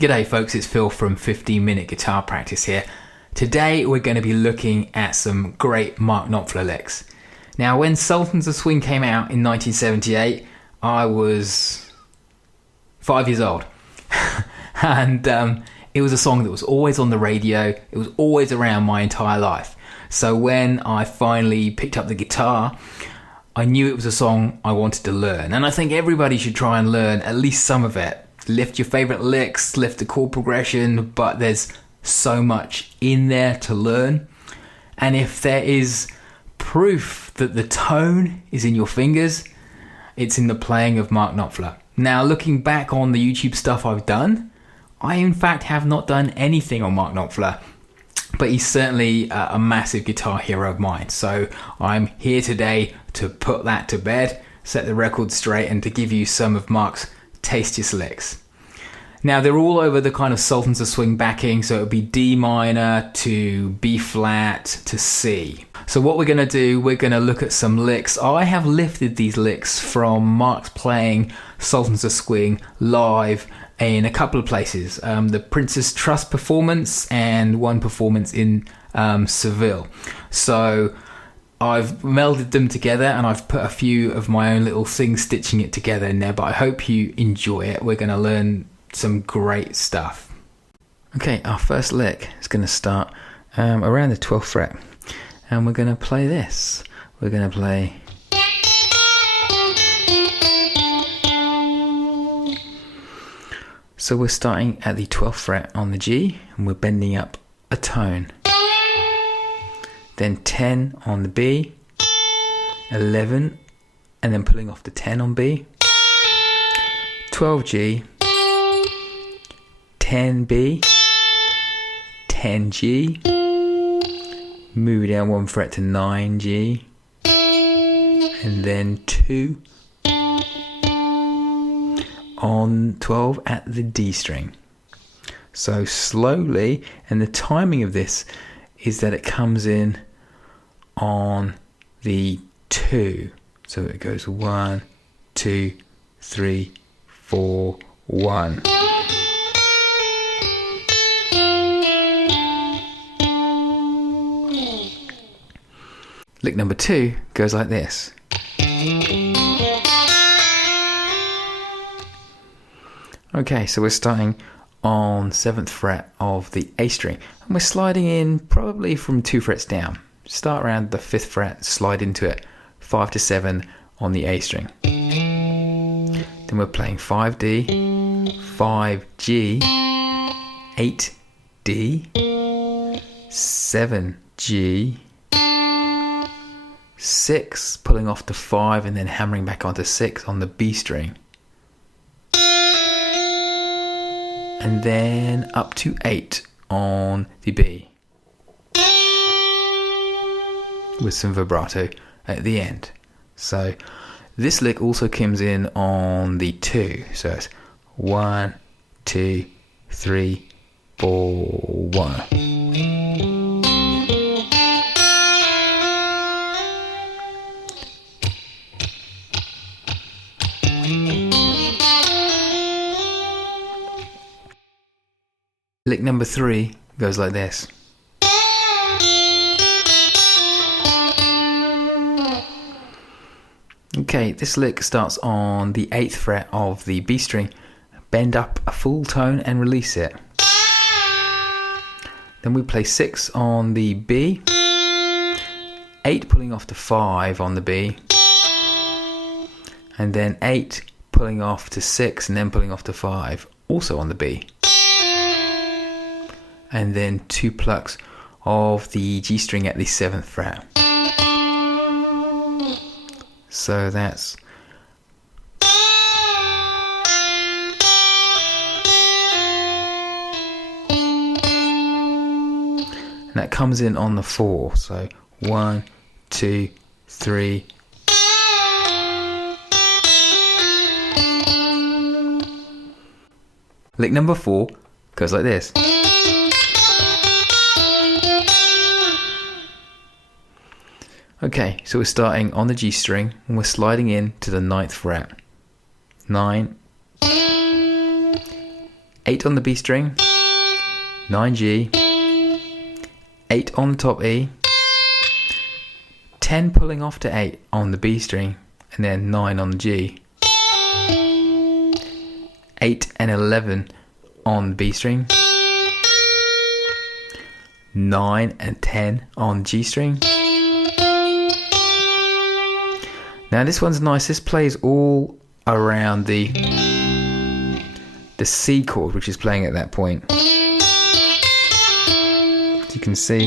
G'day folks, it's Phil from 15 Minute Guitar Practice here. Today we're going to be looking at some great Mark Knopfler licks. Now when Sultans of Swing came out in 1978, I was 5 years old. And it was a song that was always on the radio, it was always around my entire life. So when I finally picked up the guitar, I knew it was a song I wanted to learn. And I think everybody should try and learn at least some of it. Lift your favorite licks, lift the chord progression, but there's so much in there to learn. And if there is proof that the tone is in your fingers, it's in the playing of Mark Knopfler. Now, looking back on the YouTube stuff I've done, I in fact have not done anything on Mark Knopfler, but he's certainly a massive guitar hero of mine. So I'm here today to put that to bed, set the record straight, and to give you some of Mark's tastiest licks. Now they're all over the kind of Sultans of Swing backing, so it would be D minor to B flat to C. So what we're going to do, we're going to look at some licks. I have lifted these licks from Mark's playing Sultans of Swing live in a couple of places. The Princess Trust performance and one performance in Seville. So I've melded them together and I've put a few of my own little things stitching it together in there, but I hope you enjoy it. We're going to learn some great stuff. Okay, our first lick is going to start around the 12th fret, and we're going to play this. We're going to play so we're starting at the 12th fret on the G and we're bending up a tone. Then 10 on the B, 11, and then pulling off the 10 on B, 12G, 10B, 10G, move down one fret to 9G, and then 2 on 12 at the D string. So slowly, and the timing of this is that it comes in on the 2. So it goes 1, 2, 3, 4, 1. Lick number 2 goes like this. Okay, so we're starting on 7th fret of the A string, and we're sliding in probably from 2 frets down. Start around the 5th fret, slide into it, 5 to 7 on the A string. Then we're playing 5D, 5G, 8D, 7G, 6, pulling off to 5 and then hammering back onto 6 on the B string. And then up to 8 on the B, with some vibrato at the end. So this lick also comes in on the 2. So it's 1, 2, 3, 4, 1. Lick number 3 goes like this. Okay, this lick starts on the 8th fret of the B string. Bend up a full tone and release it. Then we play 6 on the B, 8 pulling off to 5 on the B, and then 8 pulling off to 6 and then pulling off to 5, also on the B. And then 2 plucks of the G string at the 7th fret. So that's and that comes in on the 4. So 1, 2, 3. Lick number 4 goes like this. Okay, so we're starting on the G string and we're sliding in to the 9th fret. 9, 8 on the B string, 9 G, 8 on the top E, 10 pulling off to 8 on the B string, and then 9 on the G, 8 and 11 on the B string, 9 and 10 on the G string. Now this one's nice. This plays all around the C chord, which is playing at that point. As you can see,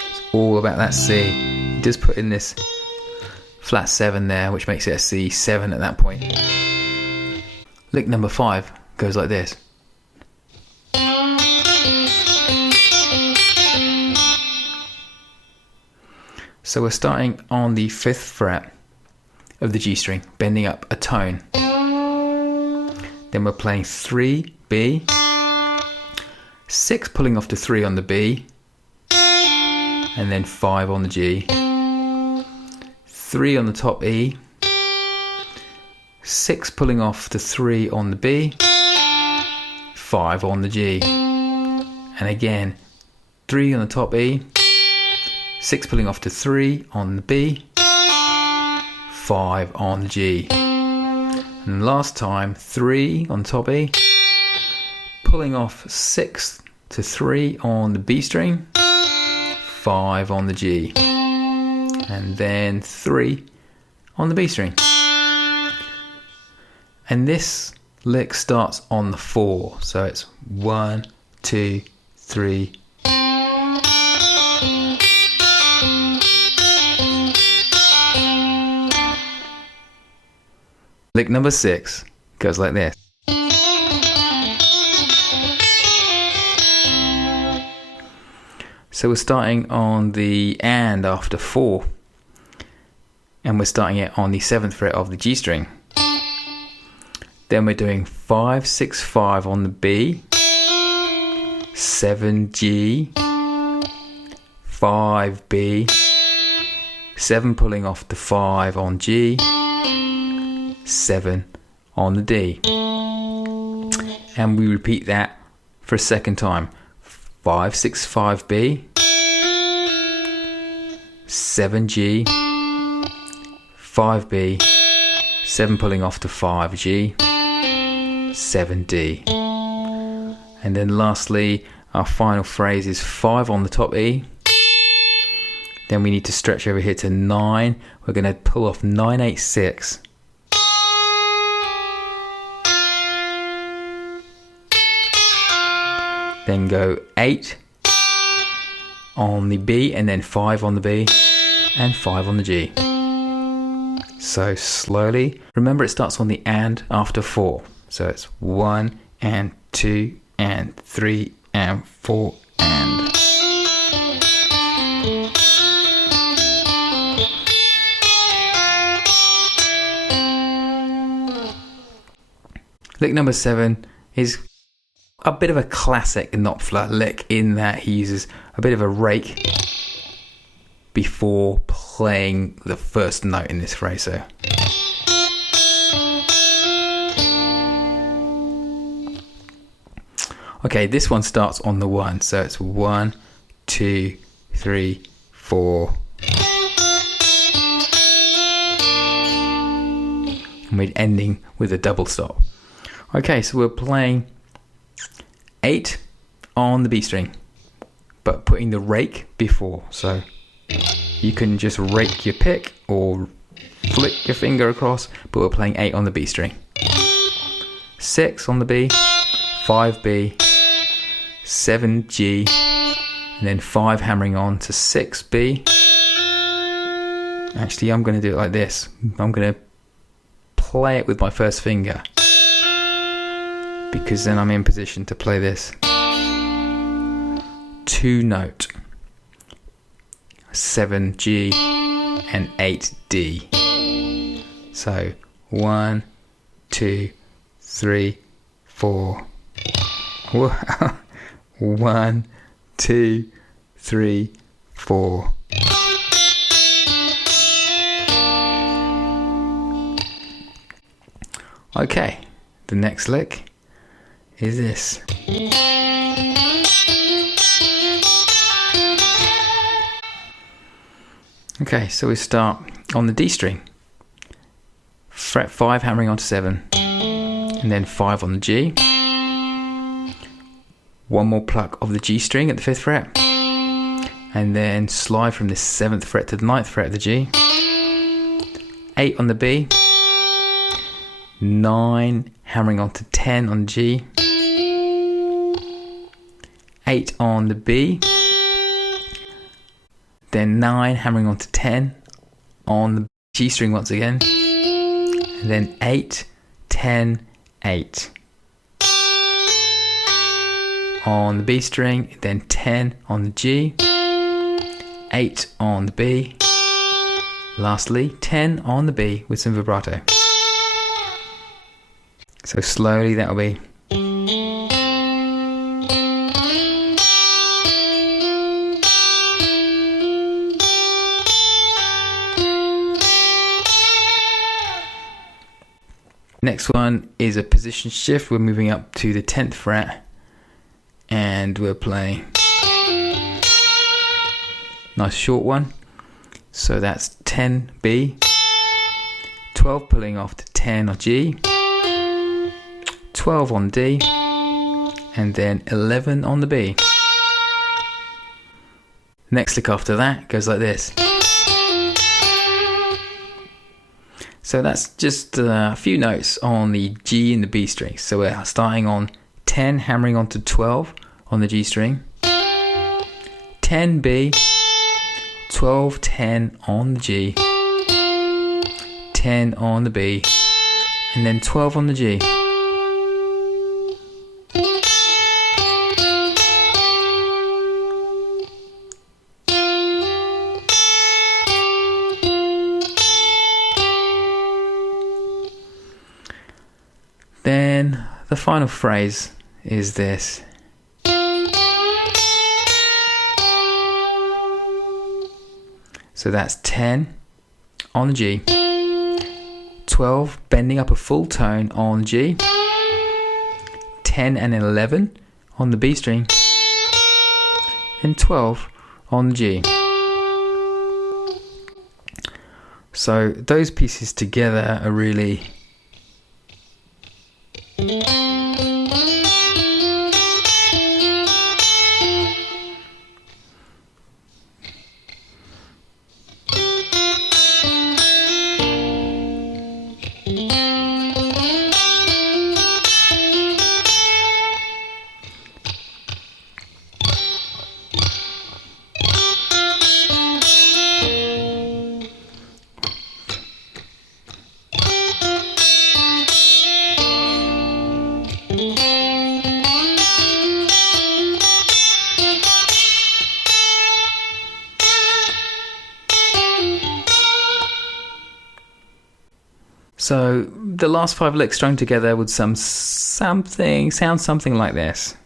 it's all about that C. He does put in this flat 7 there, which makes it a C7 at that point. Lick number 5 goes like this. So we're starting on the 5th fret of the G string, bending up a tone. Then we're playing 3 B, 6 pulling off to 3 on the B, and then 5 on the G, 3 on the top E, 6 pulling off to 3 on the B, 5 on the G, and again 3 on the top E, 6 pulling off to 3 on the B, 5 on the G, and last time 3 on the top E, pulling off 6 to 3 on the B string, 5 on the G, and then 3 on the B string. And this lick starts on the 4, so it's 1, 2, 3. Lick number 6 goes like this. So we're starting on the and after 4, and we're starting it on the 7th fret of the G string. Then we're doing 5, 6, 5 on the B, 7 G, 5 B, 7 pulling off the 5 on G, 7 on the D, and we repeat that for a second time. 5, 6, 5 B, 7 G, 5 B, 7 pulling off to 5 G, 7 D, and then lastly our final phrase is 5 on the top E. Then we need to stretch over here to 9. We're going to pull off 9, 8, 6. Then go 8 on the B, and then 5 on the B, and 5 on the G. So slowly, remember it starts on the and after 4. So it's 1 and 2 and 3 and 4 and. Lick number 7 is a bit of a classic Knopfler lick in that he uses a bit of a rake before playing the first note in this phrase. So okay, this one starts on the 1, so it's 1, 2, 3, 4. And we're ending with a double stop. Okay, so we're playing 8 on the B string, but putting the rake before. So you can just rake your pick or flick your finger across, but we're playing 8 on the B string. 6 on the B, 5B, 7G, and then 5 hammering on to 6B. Actually, I'm going to do it like this. I'm going to play it with my first finger, because then I'm in position to play this 2-note 7G and 8D. So 1, 2, 3, 4. 1, 2, 3, 4. Okay, the next lick is this. Okay, so we start on the D string. Fret 5 hammering onto 7, and then 5 on the G. One more pluck of the G string at the 5th fret, and then slide from the 7th fret to the 9th fret of the G. 8 on the B, 9 hammering onto 10 on the G, 8 on the B, then 9 hammering onto 10 on the G string once again, and then 8, 10, 8 on the B string, then 10 on the G, 8 on the B, lastly 10 on the B with some vibrato. So slowly that'll be. Next one is a position shift. We're moving up to the 10th fret and we're playing nice short one. So that's 10 B, 12 pulling off to 10 on G, 12 on D, and then 11 on the B. Next lick after that goes like this. So that's just a few notes on the G and the B string. So we're starting on 10 hammering onto 12 on the G string, 10 B, 12, 10 on the G, 10 on the B, and then 12 on the G. Then the final phrase is this. So that's 10 on the G, 12 bending up a full tone on the G, 10 and 11 on the B string, and 12 on the G. So those pieces together are really so the last 5 licks strung together would sound something like this.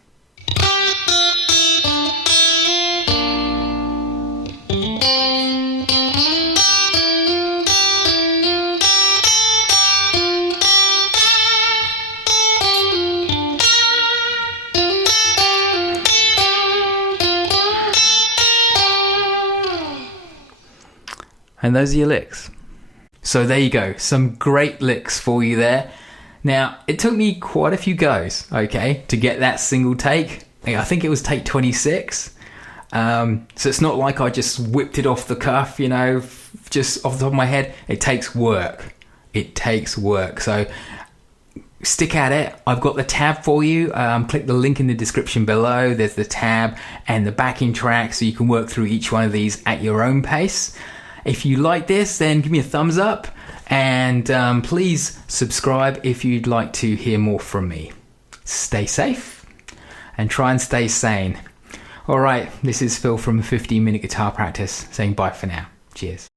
And those are your licks. So there you go, some great licks for you there. Now, it took me quite a few goes, okay, to get that single take. I think it was take 26. So it's not like I just whipped it off the cuff, you know, just off the top of my head. It takes work. It takes work. So stick at it. I've got the tab for you. Click the link in the description below. There's the tab and the backing track so you can work through each one of these at your own pace. If you like this, then give me a thumbs up and please subscribe if you'd like to hear more from me. Stay safe and try and stay sane. All right, this is Phil from 15 Minute Guitar Practice saying bye for now. Cheers.